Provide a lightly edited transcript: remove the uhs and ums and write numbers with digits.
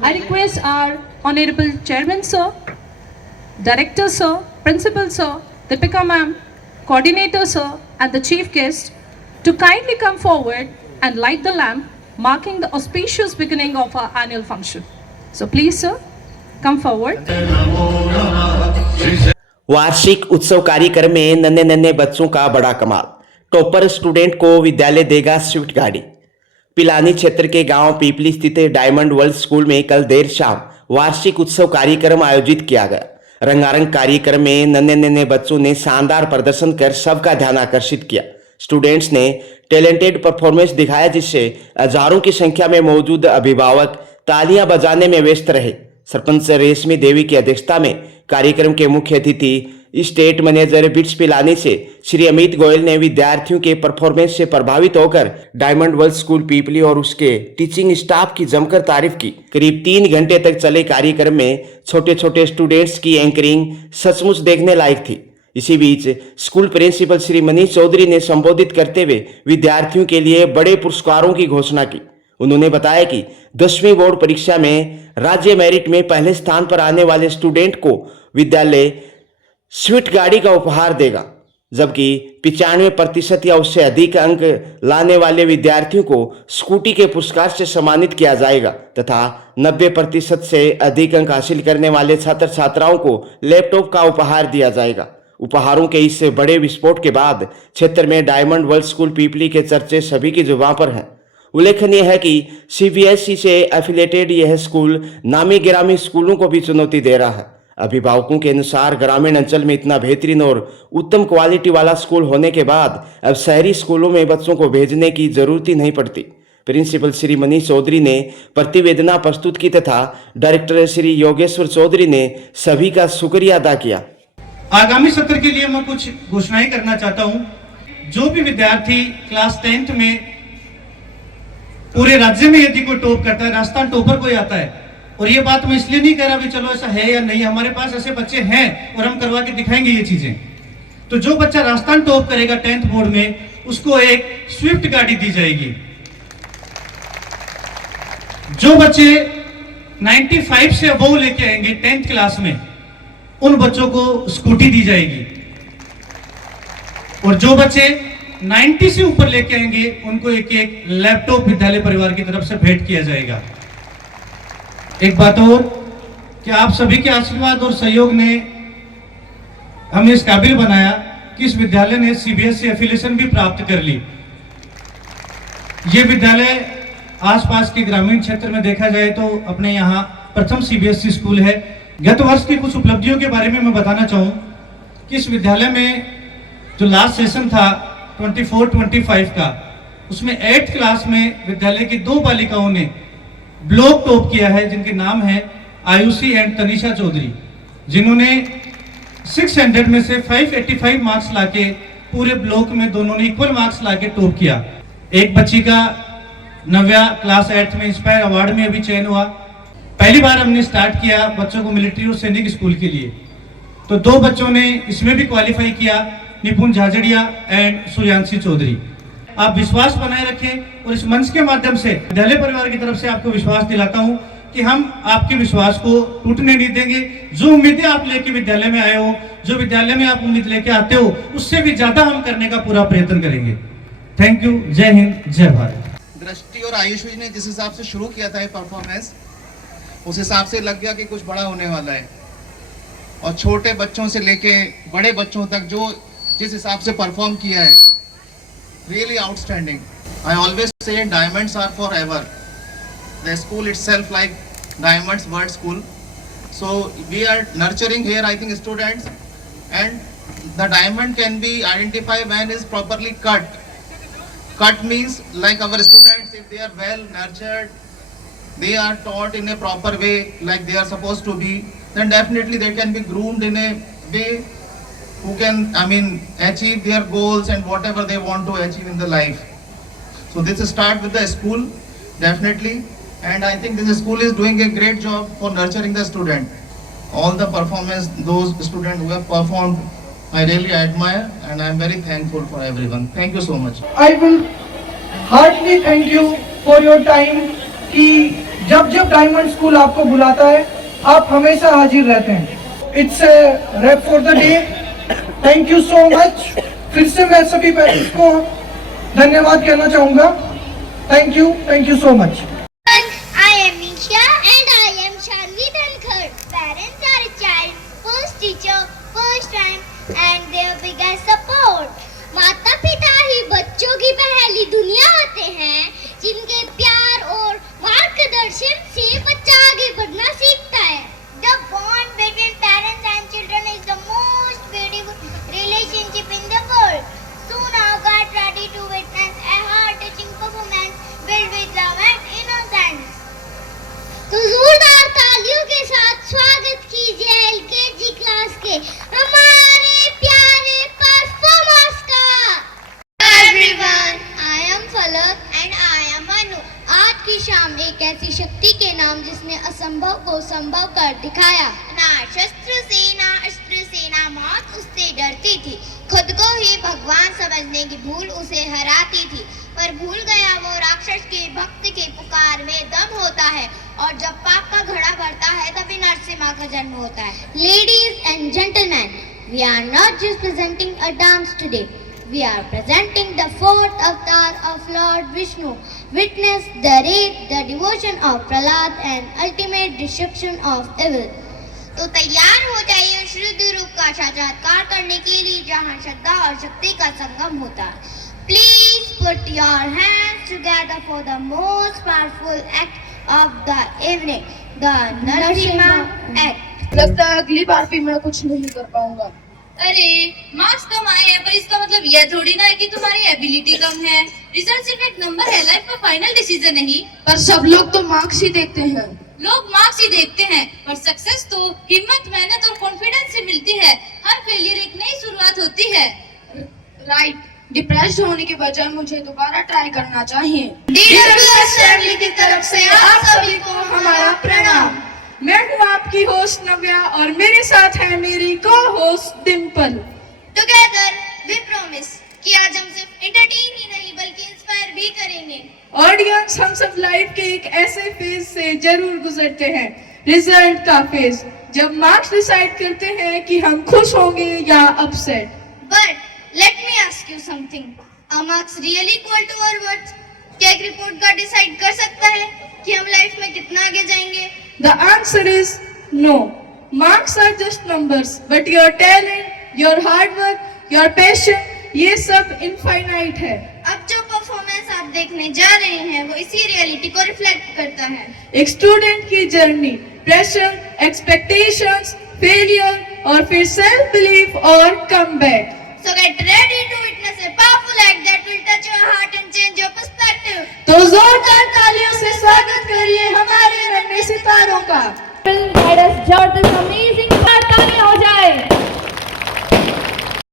I request our Honorable Chairman Sir, Director Sir, Principal Sir, Deepika Ma'am, Coordinator Sir and the Chief Guest to kindly come forward and light the lamp marking the auspicious beginning of our annual function. So please sir, come forward. वार्षिक उत्सव कार्यक्रम में नन्हे नन्हे बच्चों का बड़ा कमाल। टॉपर स्टूडेंट को विद्यालय देगा स्विफ्ट गाड़ी। पिलानी क्षेत्र के गांव पीपली स्थित डायमंड वर्ल्ड स्कूल में कल देर शाम वार्षिक उत्सव कार्यक्रम आयोजित किया गया। रंगारंग कार्यक्रम में नन्हे नन्हे बच्चों ने शानदार प्रदर्शन कर सबका ध्यान आकर्षित किया। स्टूडेंट्स ने टैलेंटेड परफॉर्मेंस दिखाया जिससे हजारों की संख्या में मौजूद अभिभावक तालियां बजाने में व्यस्त रहे। सरपंच रेशमी देवी की अध्यक्षता में कार्यक्रम के मुख्य अतिथि स्टेट मैनेजर बिट्स पिलानी से श्री अमित गोयल ने विद्यार्थियों के परफॉर्मेंस से प्रभावित होकर डायमंड वर्ल्ड स्कूल पीपली और उसके टीचिंग स्टाफ की जमकर तारीफ की। करीब 3 घंटे तक चले कार्यक्रम में छोटे छोटे स्टूडेंट्स की एंकरिंग सचमुच देखने लायक थी। इसी बीच स्कूल प्रिंसिपल श्री मनीष चौधरी ने संबोधित करते हुए विद्यार्थियों के लिए बड़े पुरस्कारों की घोषणा की। उन्होंने बताया कि 10वीं बोर्ड परीक्षा में राज्य मेरिट में पहले स्थान पर आने वाले स्टूडेंट को विद्यालय स्विफ्ट गाड़ी का उपहार देगा, जबकि 95% या उससे अधिक अंक लाने वाले विद्यार्थियों को स्कूटी के पुरस्कार से सम्मानित किया जाएगा तथा 90% से अधिक अंक हासिल करने वाले छात्र छात्राओं को लैपटॉप का उपहार दिया जाएगा। उपहारों के इस बड़े विस्फोट के बाद क्षेत्र में डायमंड वर्ल्ड स्कूल पीपली के चर्चे सभी की जुबान पर हैं। उल्लेखनीय है कि सीबीएसई से एफिलेटेड यह स्कूल नामी गिरामी स्कूलों को भी चुनौती दे रहा है। अभिभावकों के अनुसार ग्रामीण अंचल में इतना बेहतरीन और उत्तम क्वालिटी वाला स्कूल होने के बाद अब शहरी स्कूलों में बच्चों को भेजने की जरूरत ही नहीं पड़ती। प्रिंसिपल श्री मनीष चौधरी ने प्रतिवेदना प्रस्तुत की तथा डायरेक्टर श्री योगेश्वर चौधरी ने सभी का शुक्रिया अदा किया। आगामी सत्र के लिए मैं कुछ घोषणाएं करना चाहता हूं। जो भी विद्यार्थी क्लास 10th में पूरे राज्य में यदि कोई टॉप करता है, राजस्थान टॉपर कोई आता है, और ये बात मैं इसलिए नहीं कह रहा भी चलो ऐसा है या नहीं, हमारे पास ऐसे बच्चे हैं और हम करवा के दिखाएंगे ये चीजें। तो जो बच्चा राजस्थान टॉप करेगा 10th बोर्ड में, उसको एक स्विफ्ट गाड़ी दी जाएगी। जो बच्चे 95 से अबव लेके आएंगे 10th क्लास में, उन बच्चों को स्कूटी दी जाएगी, और जो बच्चे 90 से ऊपर लेके आएंगे उनको एक एक लैपटॉप विद्यालय परिवार की तरफ से भेंट किया जाएगा। एक बात और कि आप सभी के आशीर्वाद और सहयोग ने हमें इस काबिल बनाया कि इस विद्यालय ने सीबीएसई एफिलिएशन भी प्राप्त कर ली। ये विद्यालय आसपास के ग्रामीण क्षेत्र में देखा जाए तो अपने यहाँ प्रथम सीबीएसई स्कूल है। गत वर्ष की कुछ उपलब्धियों के बारे में मैं बताना चाहूँ कि इस विद्यालय में जो लास्ट सेशन था 24-25 का, उसमें 8th क्लास में विद्यालय की 2 बालिकाओं ने ब्लॉक टॉप किया है, जिनके नाम है आयुषी एंड तनिषा चौधरी, जिन्होंने 600 में से 585 मार्क्स लाके पूरे ब्लॉक में दोनों ने इक्वल मार्क्स लाके टॉप किया। एक बच्ची का नव्या क्लास 8th में इंस्पायर अवार्ड में अभी चयन हुआ। पहली बार हमने स्टार्ट किया बच्चों को मिलिट्री और सैनिक स्कूल के लिए, तो 2 बच्चों ने इसमें भी क्वालिफाई किया, निपुण झाझड़िया एंड सूर्यांशी चौधरी। आप विश्वास बनाए रखें और इस मंच के माध्यम से विद्यालय परिवार की तरफ से आपको विश्वास दिलाता हूं कि हम आपके विश्वास को टूटने नहीं देंगे। जो उम्मीदें आप लेके विद्यालय में आए हो, जो विद्यालय में आप उम्मीद लेके आते हो, उससे भी ज्यादा हम करने का पूरा प्रयत्न करेंगे। Thank you. जय हिंद, जय भारत। दृष्टि और आयुषी ने जिस हिसाब से शुरू किया था ये परफॉर्मेंस, उस हिसाब से लग गया कि कुछ बड़ा होने वाला है, और छोटे बच्चों से लेके बड़े बच्चों तक जो जिस हिसाब से परफॉर्म किया है, really outstanding. I always say diamonds are forever. The school itself like Diamonds World School. So we are nurturing here, I think, students, and the diamond can be identified when is properly cut. Cut means like our students, if they are well nurtured, they are taught in a proper way like they are supposed to be, then definitely they can be groomed in a way who can, achieve their goals and whatever they want to achieve in the life. So this start with the school, definitely, and I think this school is doing a great job for nurturing the student. All the performance, those students who have performed, I really admire, and I am very thankful for everyone. Thank you so much. I will heartily thank you for your time कि जब जब diamond school आपको बुलाता है आप हमेशा हाजिर रहते हैं। It's rap for the day. Thank you so much. फिर से मैं सभी पेरेंट्स को धन्यवाद कहना चाहूँगा। Thank you so much. I am Nisha and I am Shanvi Dhankar. Parents are a child's first teacher, first time and their biggest support. माता पिता ही बच्चों की पहली दुनिया होते हैं जिनके प्यार और मार्गदर्शन से बच्चा आगे बढ़ना सीखता है। The bond between parents and children is the most beautiful relationship in the world. So now get ready to witness a heart-touching performance filled with love and innocence. तो जोरदार तालियों के साथ स्वागत कीजिए एलकेजी क्लास के हमारे प्यारे परफॉर्मर्स का। Everyone, I am Falak and I am Manu. आज की शाम एक ऐसी शक्ति के नाम जिसने असंभव को संभव कर दिखाया। ना शस्त्र से ना अस्त्र से ना मौत उससे डरती थी, खुद को ही भगवान समझने की भूल उसे हराती थी। पर भूल गया वो राक्षस के भक्त के पुकार में दम होता है और जब पाप का घड़ा भरता है तभी नरसिम्हा का जन्म होता है। Ladies and gentlemen, we are not just presenting a dance today. We are presenting the fourth avatar of Lord Vishnu. Witness the rape, the devotion of Prahlad and ultimate destruction of evil. तो तैयार हो जाइए शुद्ध रूप का साक्षात्कार करने के लिए जहाँ श्रद्धा और शक्ति का संगम होता है। Please put your hands together for the most powerful act of the evening, the Narasimha act. लगता है अगली बार भी मैं कुछ नहीं कर पाऊंगा। अरे मार्क्स कम आए हैं पर इसका मतलब यह थोड़ी ना है कि तुम्हारी एबिलिटी कम है। रिजल्ट सिर्फ एक नंबर है, लाइफ का फाइनल डिसीजन नहीं। पर सब लोग तो मार्क्स ही देखते हैं। लोग मार्क्स ही देखते हैं पर सक्सेस तो हिम्मत, मेहनत और कॉन्फिडेंस से मिलती है। हर फेलियर एक नई शुरुआत होती है। राइट, डिप्रेस्ड होने के बजाय मुझे दोबारा ट्राई करना चाहिए। DWS फैमिली की तरफ से आप सभी को हमारा प्रणाम। मैं हूँ आपकी होस्ट नव्या और मेरे साथ है मेरी को host Dimple. Together we promise कि आज हम सिर्फ एंटरटेन ही नहीं बल्कि इंस्पायर भी करेंगे। ऑडियंस, हम सब लाइफ के एक ऐसे फेज से जरूर गुजरते हैं, रिजल्ट का फेज, जब मार्क्स डिसाइड करते हैं कि हम खुश होंगे या upset. But let me ask you something. Are marks really equal to our worth? क्या एक रिपोर्ट कार्ड डिसाइड कर सकता है कि हम लाइफ में कितना आगे जाएंगे? The answer is no. Marks are just numbers, but your talent, your hard work, your passion, ये सब infinite है। अब जो परफॉर्मेंस आप देखने जा रहे हैं वो इसी रियलिटी को रिफ्लेक्ट करता है। एक स्टूडेंट की जर्नी, प्रेशर, एक्सपेक्टेशंस, फेलियर और फिर सेल्फ बिलीफ और comeback. So get ready to witness a powerful act that will touch your heart and change your perspective. तो जोरदार तालियों से स्वागत करिए हमारे रंगे सितारों का। Let us judge this amazing